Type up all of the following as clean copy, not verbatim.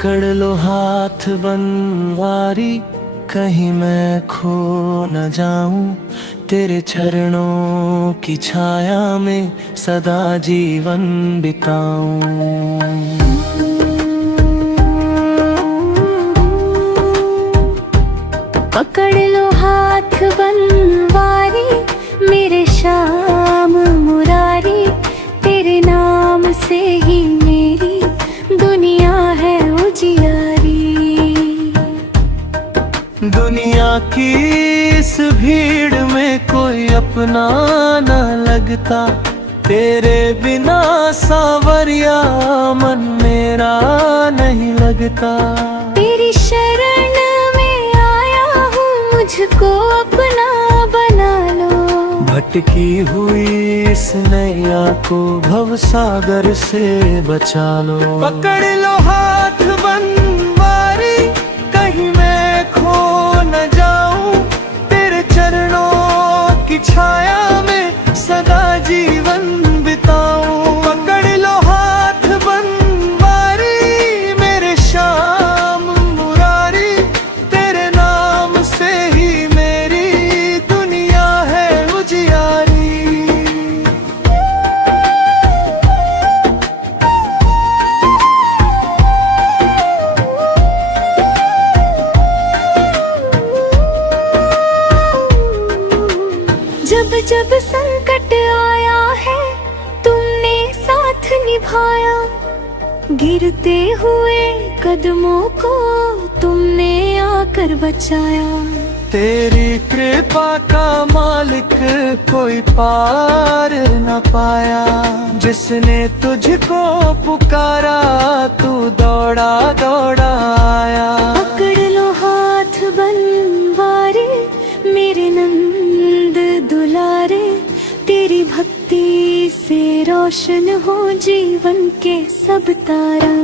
पकड़ लो हाथ बनवारी, कहीं मैं खो न जाऊं, तेरे चरणों की छाया में सदा जीवन बिताऊं। पकड़ लो हाथ बनवारी, मेरे श्याम मुरारी, तेरे नाम से ही मेरी दुनिया है उजियारी। दुनिया की इस भीड़ में कोई अपना न लगता, तेरे बिना सावरिया मन मेरा नहीं लगता। तेरी शरण में आया हूँ, मुझको अपना बना लो। भटकी हुई इस नैया को भव सागर से बचा लो। पकड़ लो हाथ बनवारी, कहीं मैं खो न जाऊं, तेरे चरणों की छाया में सदा जीवन बिताऊं। पकड़ लो हाथ बनवारी, मेरे श्याम मुरारी, तेरे नाम से ही मेरी दुनिया है उजियारी। जब जब संकट आया है, तुमने साथ निभाया। गिरते हुए कदमों को तुमने आकर बचाया। तेरी कृपा का मालिक कोई पार न पाया। जिसने तुझको पुकारा तू दौड़ा दौड़ा आया। पकड़ लो हाथ बनवारी, मेरे नंद दुलारे, तेरी भक्ति से रोशन हो जीवन के सब तारा।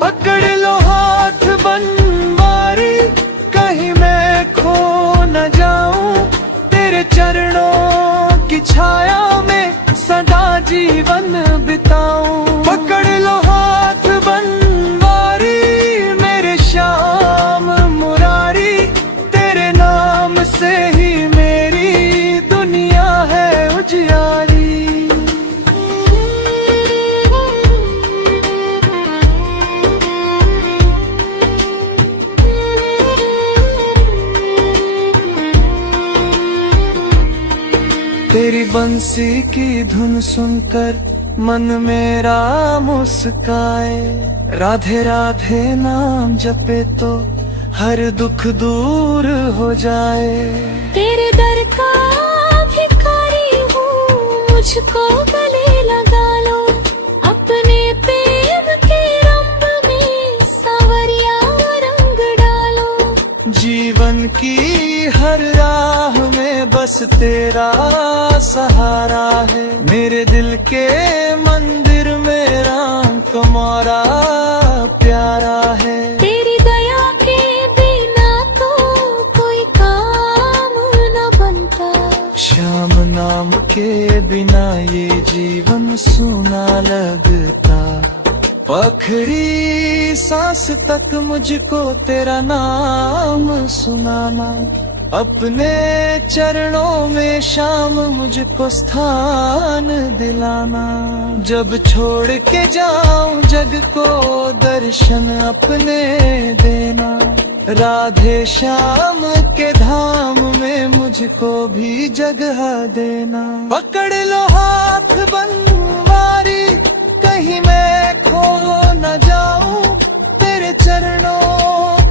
पकड़ लो हाथ बनवारी, कहीं मैं खो न जाऊं, तेरे चरणों की छाया में सदा जीवन बिताऊं। पकड़ लो हाथ बनवारी, मेरे श्याम मुरारी, तेरे नाम से ही मेरी दुनिया है उजियारी। तेरी बंसी की धुन सुनकर मन मेरा मुस्काए। राधे राधे नाम जपे तो हर दुख दूर हो जाए। तेरे दर का भिखारी हूँ, मुझको गले लगा लो। अपने प्रेम के रंग में सावरिया रंग डालो। जीवन की हर राह में बस तेरा सहारा है। मेरे दिल के मंदिर में राम तुम्हारा प्यारा है। तेरी दया के बिना तो कोई काम न बनता। श्याम नाम के बिना ये जीवन सूना लगता। आखिरी सांस तक मुझको तेरा नाम सुनाना। अपने चरणों में शाम मुझको स्थान दिलाना। जब छोड़ के जाऊं जग को दर्शन अपने देना। राधे श्याम के धाम में मुझको भी जगह देना। पकड़ लो हाथ बनवारी, कहीं मैं खो न जाऊं, तेरे चरणों